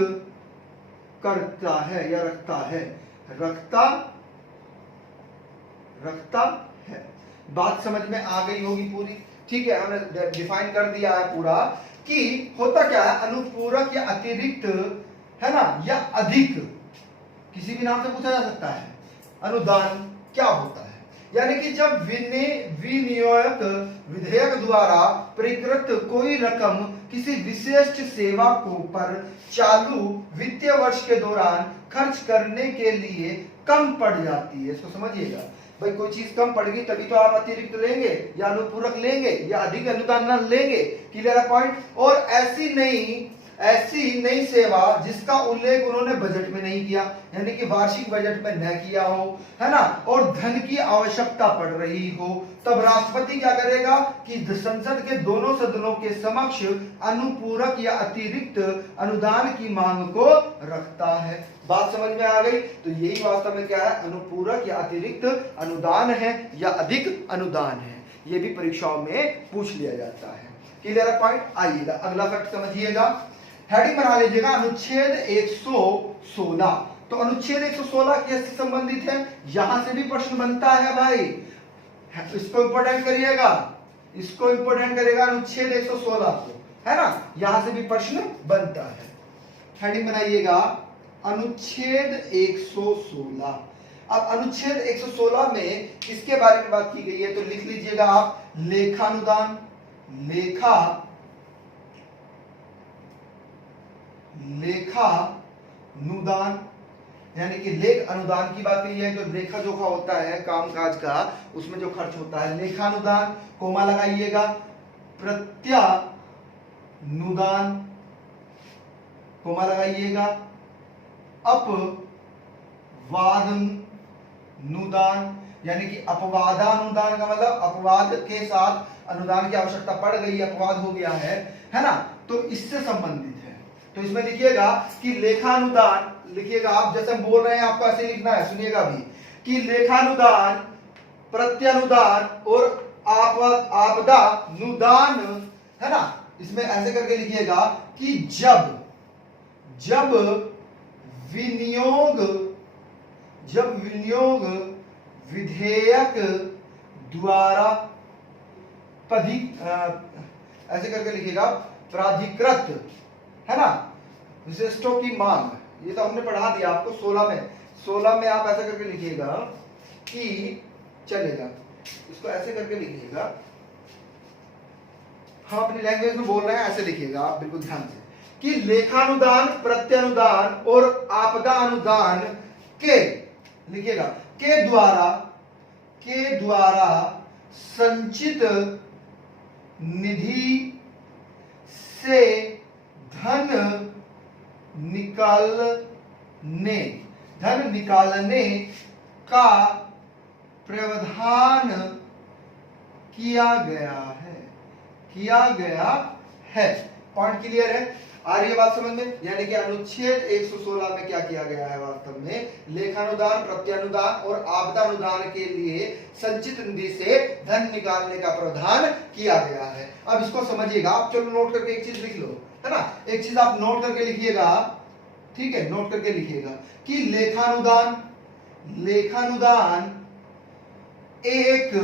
करता है या रखता है, रखता है। बात समझ में आ गई होगी पूरी। ठीक है, हमने डिफाइन कर दिया है पूरा कि होता क्या है, अनुपूरक या अतिरिक्त, है ना, या अधिक, किसी भी नाम से पूछा जा सकता है। अनुदान क्या होता है? यानी कि जब विनियोजक विधेयक द्वारा प्रकृत कोई रकम किसी विशिष्ट सेवा को पर चालू वित्तीय वर्ष के दौरान खर्च करने के लिए कम पड़ जाती है। इसको समझिएगा भाई, कोई चीज कम पड़ गई तभी तो आप अतिरिक्त लेंगे या अनुपूरक लेंगे या अधिक अनुदान लेंगे। क्लियर है पॉइंट? और ऐसी नई सेवा जिसका उल्लेख उन्होंने बजट में नहीं किया, यानी कि वार्षिक बजट में न किया हो, है ना, और धन की आवश्यकता पड़ रही हो, तब राष्ट्रपति क्या करेगा कि संसद के दोनों सदनों के समक्ष अनुपूरक या अतिरिक्त अनुदान की मांग को रखता है। बात समझ में आ गई? तो यही वास्तव में क्या है, अनुपूरक या अतिरिक्त अनुदान है या अधिक अनुदान है। ये भी परीक्षाओं में पूछ लिया जाता है। क्लियर है पॉइंट? आइएगा अगला फैक्ट समझिएगा, हेडिंग बना लीजिएगा अनुच्छेद 116। तो अनुच्छेद 116 कैसे संबंधित है? यहां से भी प्रश्न बनता है भाई, इसको इंपोर्टेंट करिएगा, इसको इंपोर्टेंट करेगा अनुच्छेद 116 को, है ना, यहां से भी प्रश्न बनता है। हेडिंग बनाइएगा अनुच्छेद 116। अब अनुच्छेद 116 में किसके बारे में बात की गई है? तो लिख लीजिएगा आप, लेखानुदान, लेखानुदान, यानी कि लेख अनुदान की बात कही है, जो लेखा जोखा होता है कामकाज का, उसमें जो खर्च होता है, लेखानुदान, कोमा लगाइएगा, प्रत्यानुदान, कोमा लगाइएगा, अपवादानुदान, यानी कि अपवादानुदान का मतलब अपवाद के साथ अनुदान की आवश्यकता पड़ गई, अपवाद हो गया है ना, तो इससे संबंधित है। तो इसमें लिखिएगा कि लेखानुदान, लिखिएगा आप, जैसे हम बोल रहे हैं आपको ऐसे लिखना है, सुनिएगा भी, कि लेखानुदान, प्रत्यानुदान और आपदानुदान, है ना, इसमें ऐसे करके लिखिएगा कि जब विनियोग विधेयक द्वारा ऐसे करके लिखिएगा प्राधिकृत, है ना, विशिष्टों की मांग, ये तो हमने पढ़ा दिया आपको 16 में आप ऐसा करके लिखिएगा कि चलेगा, इसको ऐसे करके लिखिएगा, हम अपनी लैंग्वेज में बोल रहे हैं, ऐसे लिखिएगा आप बिल्कुल ध्यान से, कि लेखानुदान, प्रत्यानुदान और आपदा अनुदान के, लिखिएगा, के द्वारा संचित निधि से धन निकालने का प्रावधान किया गया है। पॉइंट क्लियर है? आ रही है बात समझ में? यानी कि अनुच्छेद 116 में क्या किया गया है, वास्तव में लेखानुदान, प्रत्यानुदान और आपदानुदान के लिए संचित निधि से धन निकालने का प्रावधान किया गया है। अब इसको समझिएगा आप, चलो नोट करके एक चीज लिख लो, है ना, एक चीज आप नोट करके लिखिएगा, ठीक है, नोट करके लिखिएगा कि लेखानुदान एक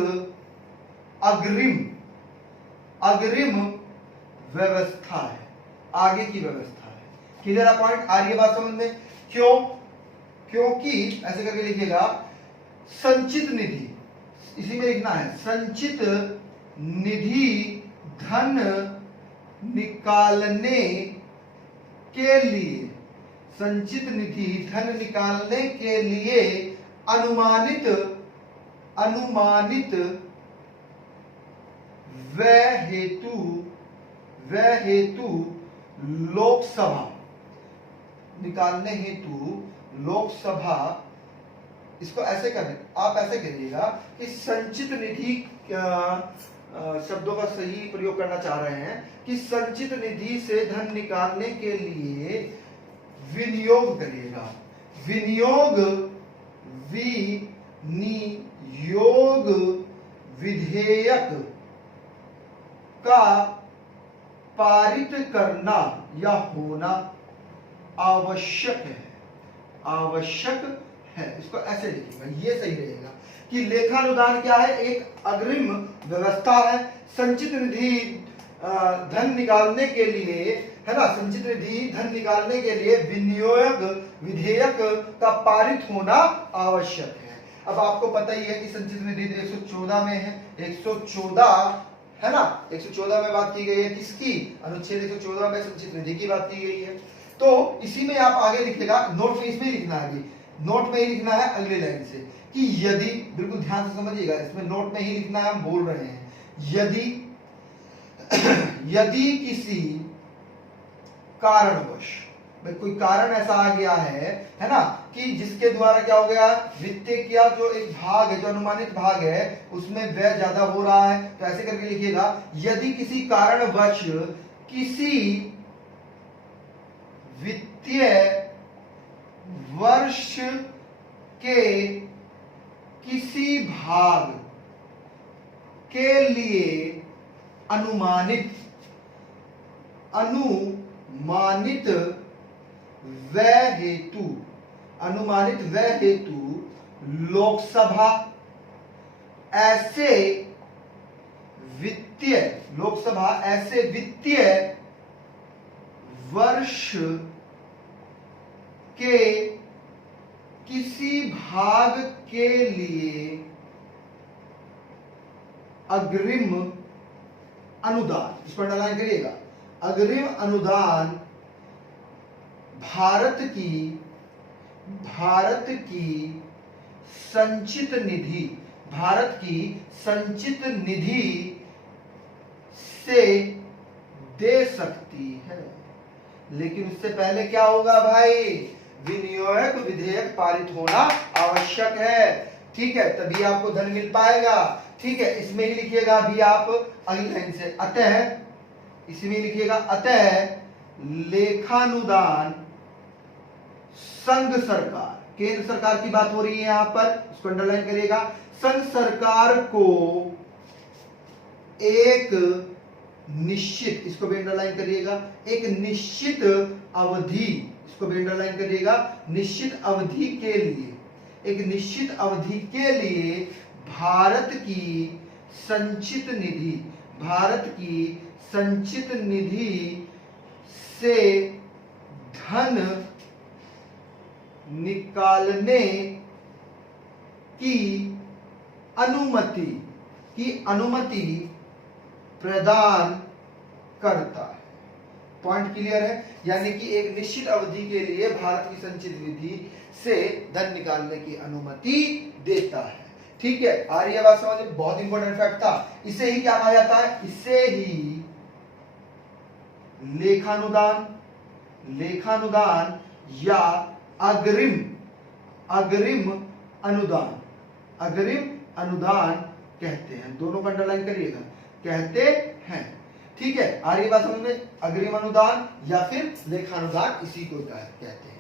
अग्रिम व्यवस्था है, आगे की व्यवस्था है। क्लियर है पॉइंट? आ रही है बात समझ में? क्योंकि ऐसे करके लिखिएगा, संचित निधि, इसी में लिखना है, संचित निधि धन निकालने के लिए, संचित निधि धन निकालने के लिए अनुमानित व्यय हेतु लोकसभा, निकालने हेतु लोकसभा, इसको ऐसे करने, आप ऐसे करिएगा कि संचित निधि शब्दों का सही प्रयोग करना चाह रहे हैं कि संचित निधि से धन निकालने के लिए विनियोग करिएगा। विनियोग विनियोग विधेयक का पारित करना या होना आवश्यक है। आवश्यक है, इसको ऐसे लिखिएगा, ये सही रहेगा कि लेखानुदान क्या है, एक अग्रिम व्यवस्था है। संचित निधि धन निकालने के लिए, है ना, संचित निधि धन निकालने के लिए विनियोग विधेयक का पारित होना आवश्यक है। अब आपको पता ही है कि संचित निधि 114 में है, 114 है ना, 114 में बात की गई है किसकी, अनुच्छेद 114 में संचित निधि की बात की गई है। तो इसी में आप आगे लिखेगा, नोट में इसमें लिखना है, नोट में ही लिखना है अगली लाइन से कि यदि, बिल्कुल ध्यान से समझिएगा, इसमें नोट में ही लिखना है, हम बोल रहे हैं यदि किसी कारणवश, कोई कारण ऐसा आ गया है ना, कि जिसके द्वारा क्या हो गया, वित्तीय क्या जो एक भाग है, जो अनुमानित भाग है, उसमें व्यय ज्यादा हो रहा है, तो ऐसे करके लिखिएगा, यदि किसी कारणवश किसी वित्तीय वर्ष के किसी भाग के लिए अनुमानित व्यय हेतु लोकसभा ऐसे वित्तीय वर्ष के किसी भाग के लिए अग्रिम अनुदान, इसको अंडरलाइन करिएगा, अग्रिम अनुदान भारत की संचित निधि से दे सकती है। लेकिन उससे पहले क्या होगा भाई, विनियोग विधेयक पारित होना आवश्यक है। ठीक है, तभी आपको धन मिल पाएगा। ठीक है, इसमें ही लिखिएगा अभी आप अगली लाइन से, अतः इसमें लिखिएगा, अतः लेखानुदान संघ सरकार, केंद्र सरकार की बात हो रही है यहां पर, इसको अंडरलाइन करिएगा, संघ सरकार को एक निश्चित, इसको भी अंडरलाइन करिएगा, एक निश्चित अवधि, इसको भी अंडरलाइन करिएगा, निश्चित अवधि के लिए भारत की संचित निधि से धन निकालने की अनुमति प्रदान करता है। पॉइंट क्लियर है, यानी कि एक निश्चित अवधि के लिए भारत की संचित निधि से धन निकालने की अनुमति देता है। ठीक है, आ रही है बात समझ में, बहुत इंपॉर्टेंट फैक्ट था। इसे ही क्या कहा जाता है, इसे ही लेखानुदान या अग्रिम अनुदान कहते हैं। दोनों को अंडरलाइन करिएगा, कहते हैं। ठीक है, आ रही बात समझ में, अग्रिम अनुदान या फिर लेखानुदान, इसी को कहते हैं।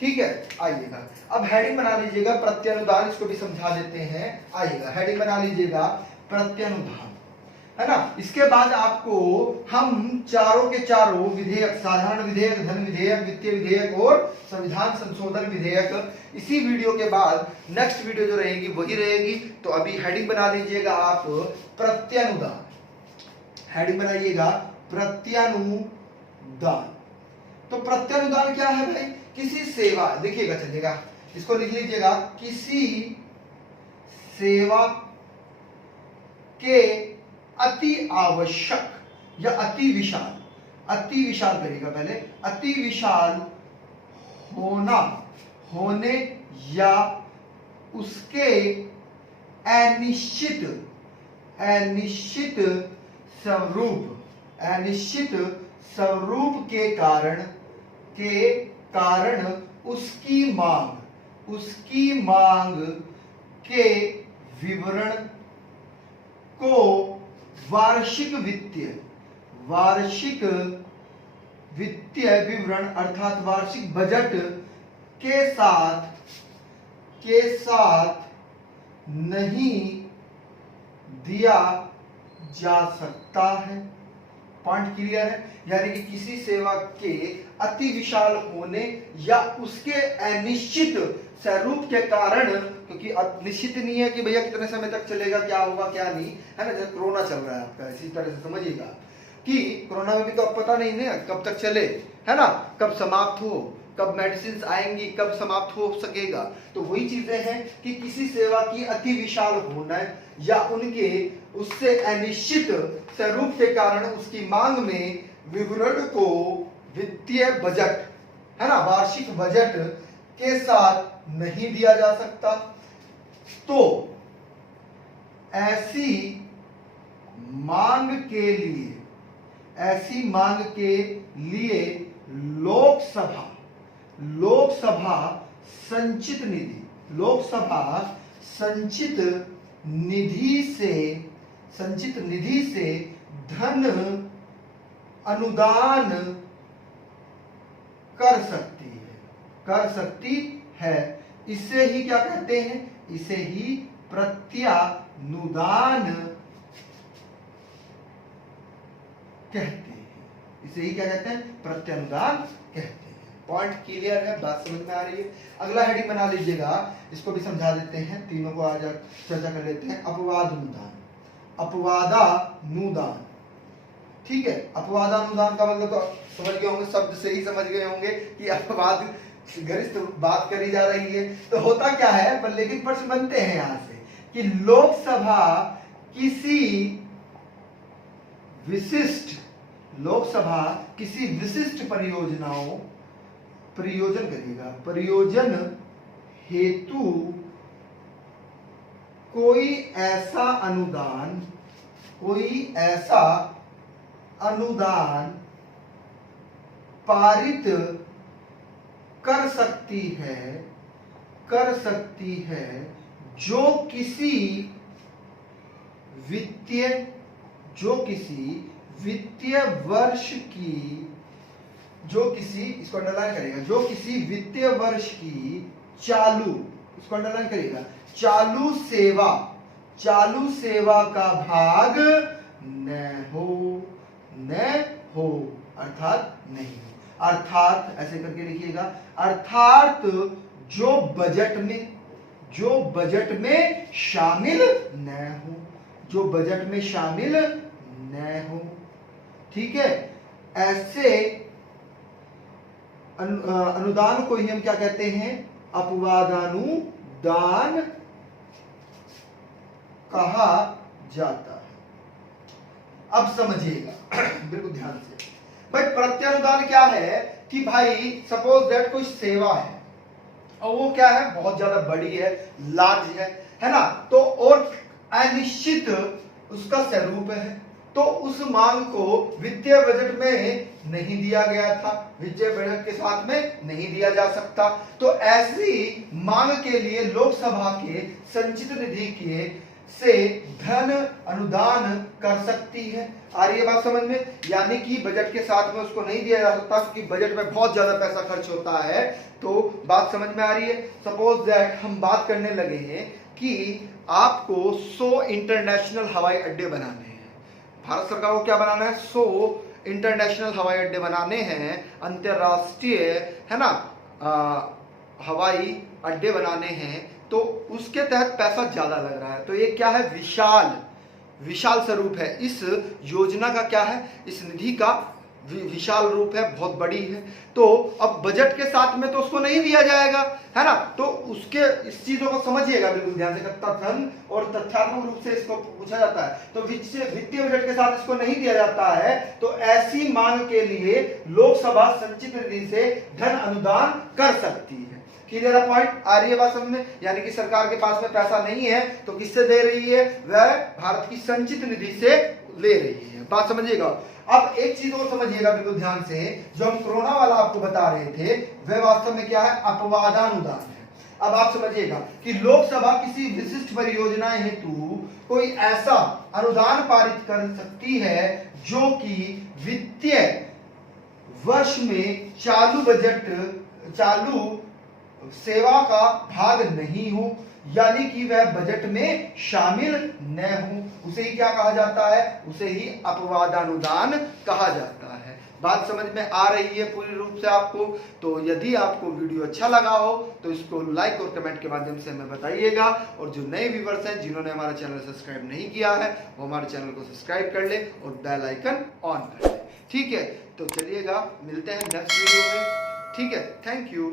ठीक है, आइएगा अब हेडिंग बना लीजिएगा प्रत्यनुदान, इसको भी समझा देते हैं। आइएगा, हेडिंग बना लीजिएगा प्रत्यनुदान, है ना। इसके बाद आपको हम चारों के चारों विधेयक, साधारण विधेयक, धन विधेयक, वित्तीय विधेयक और संविधान संशोधन विधेयक, इसी वीडियो के बाद नेक्स्ट वीडियो जो रहेगी वही रहेगी। तो अभी हेडिंग बना लीजिएगा आप प्रत्यनुदान, हेडिंग बनाइएगा प्रत्यनुदान। तो प्रत्यनुदान क्या है भाई, किसी सेवा, देखिएगा चलिएगा, इसको लिख लीजिएगा, किसी सेवा के अति आवश्यक या अति विशाल करिएगा पहले, अति विशाल होने या उसके अनिश्चित स्वरूप के कारण उसकी मांग के विवरण को वार्षिक वित्तीय विवरण अर्थात वार्षिक बजट के साथ नहीं दिया जा सकता है। पॉइंट क्लियर है? यानी कि किसी सेवा के अति विशाल होने या उसके अनिश्चित स्वरूप के कारण, क्योंकि अब निश्चित नहीं है कि भैया कितने समय तक चलेगा, क्या होगा क्या नहीं, है ना। जैसे कोरोना चल रहा है आपका, इसी तरह से समझिएगा कि कोरोना में भी तो अब पता नहीं है कब तक चले, है ना, कब समाप्त हो, कब मेडिसिन आएंगी, कब समाप्त हो सकेगा। तो वही चीजें हैं कि किसी सेवा की अति विशाल होना या उनके उससे अनिश्चित स्वरूप के कारण उसकी मांग में विवरण को वित्तीय बजट, है ना, वार्षिक बजट के साथ नहीं दिया जा सकता। तो ऐसी मांग के लिए लोकसभा संचित निधि से धन अनुदान कर सकती है। इसे ही क्या कहते हैं? इसे ही प्रत्यानुदान कहते हैं। इसे ही क्या कहते हैं? प्रत्यानुदान कहते हैं। पॉइंट क्लियर है? बात समझ में आ रही है? अगला हेडिंग बना लीजिएगा, इसको भी समझा देते हैं, तीनों को आज चर्चा कर लेते हैं। अपवादानुदान, ठीक है। अपवादानुदान का मतलब तो समझ गए होंगे, शब्द से ही समझ गए होंगे कि अपवाद गरिष्ठ बात करी जा रही है। तो होता क्या है, पर लेकिन प्रश्न बनते हैं यहां से कि लोकसभा किसी विशिष्ट प्रयोजन हेतु कोई ऐसा अनुदान पारित कर सकती है जो किसी वित्तीय वर्ष की इसको अंडरलाइन करेगा, जो किसी वित्तीय वर्ष की इसको अंडरलाइन करेगा, चालू सेवा का भाग न हो अर्थात नहीं हो। अर्थात ऐसे करके लिखिएगा, अर्थात जो बजट में शामिल न हो, ठीक है। ऐसे अनुदान को ही हम क्या कहते हैं? अपवादानुदान कहा जाता है। अब समझिएगा बिल्कुल ध्यान से भाई, प्रत्यानुदान क्या है कि भाई सपोज दैट कोई सेवा है और वो क्या है, बहुत ज्यादा बड़ी है, लार्ज है ना, तो और अनिश्चित उसका स्वरूप है, तो उस मांग को वित्तीय बजट में नहीं दिया गया था, वित्तीय बजट के साथ में नहीं दिया जा सकता। तो ऐसी मांग के लिए लोकसभा के संचित निधि के से धन अनुदान कर सकती है। आ रही है बात समझ में? यानी कि बजट के साथ में उसको नहीं दिया जा सकता क्योंकि बजट में बहुत ज्यादा पैसा खर्च होता है। तो बात समझ में आ रही है? सपोज दैट हम बात करने लगे हैं कि आपको 100 इंटरनेशनल हवाई अड्डे बनाने हैं। भारत सरकार को क्या बनाना है? 100 इंटरनेशनल हवाई अड्डे बनाने हैं, अंतरराष्ट्रीय, है ना, हवाई अड्डे बनाने हैं। तो उसके तहत पैसा ज्यादा लग रहा है। तो ये क्या है? विशाल स्वरूप है। इस योजना का क्या है? इस निधि का विशाल रूप है, बहुत बड़ी है। तो अब बजट के साथ में तो उसको नहीं दिया जाएगा, है ना। तो उसके इस चीजों को समझिएगा बिल्कुल ध्यान से, कथन और तथ्यात्मक रूप से इसको पूछा जाता है। तो वित्तीय बजट के साथ इसको नहीं दिया जाता है, तो ऐसी मांग के लिए लोकसभा संचित निधि से धन अनुदान कर सकती है। क्लियर है पॉइंट? आ रही है बात समझ में? यानी कि सरकार के पास में पैसा नहीं है तो किससे दे रही है? वह भारत की संचित निधि से ले रही है। बात समझिएगा। अब एक चीज और समझिएगा बिल्कुल ध्यान से, जो हम कोरोना वाला आपको बता रहे थे वह वास्तव में क्या है? अपवादानुदान है। अब आप समझिएगा कि लोकसभा किसी विशिष्ट परियोजना हेतु कोई ऐसा अनुदान पारित कर सकती है जो कि वित्तीय वर्ष में चालू सेवा का भाग नहीं हो, यानी कि वह बजट में शामिल न हो, उसे ही क्या कहा जाता है? उसे ही अपवादानुदान कहा जाता है। बात समझ में आ रही है पूरी रूप से आपको? तो यदि आपको वीडियो अच्छा लगा हो तो इसको लाइक और कमेंट के माध्यम से हमें बताइएगा, और जो नए व्यूअर्स हैं जिन्होंने हमारा चैनल सब्सक्राइब नहीं किया है वो हमारे चैनल को सब्सक्राइब कर ले और बेल आइकन ऑन कर ले। ठीक है, तो चलिएगा, मिलते हैं नेक्स्ट वीडियो में। ठीक है, थैंक यू।